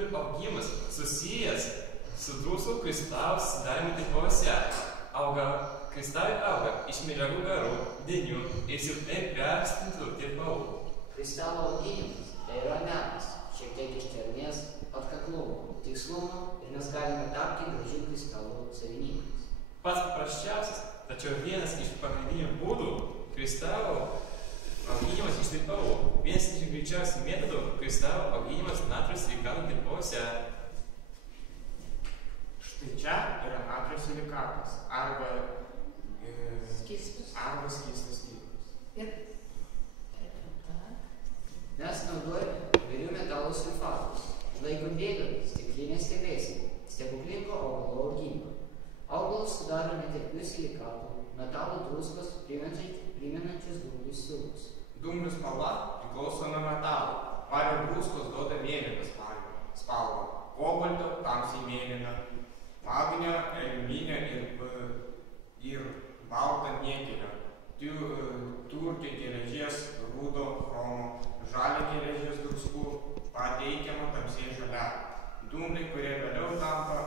dumblių augimas susijęs su druskų kristalų sudarymu dirvose. Kristalai auga iš medžiagų garų, denių ir silpnai perstintų tirpalų. Kristalo auginimas tai yra menas, šiek tiek ištvermės, atkaklumo, tikslumo ir mes galime tapti gražių kristalų savininkais. Pats paprasčiausias, tačiau vienas iš pagrindinių būdų kristalų auginimas iš tirpalų. Vienas iš greičiausių metodų kristalų auginimas natrio silikato tirpaluose. Štai čia yra natrio silikatas arba skystas tirpas. Mes naudojame įvairių metalų sulfatus. Laikui bėgant stiklinė stebėsime stebuklingo augalo augimą. Augalas sudaro netirpių silikatų, metalų druskos primenančius dumblių siūlus. Dumblių spalva priklauso nuo metalų. Vario druskos duoda mėlyną spalvą, kobalto tamsiai mėlyną, magnio, aliuminio ir baltą niekelio, turkio geležies, rūdo, chromo, žalio geležies druskų pateikiama tamsiai žalia. Dumbliai, kurie vėliau tampa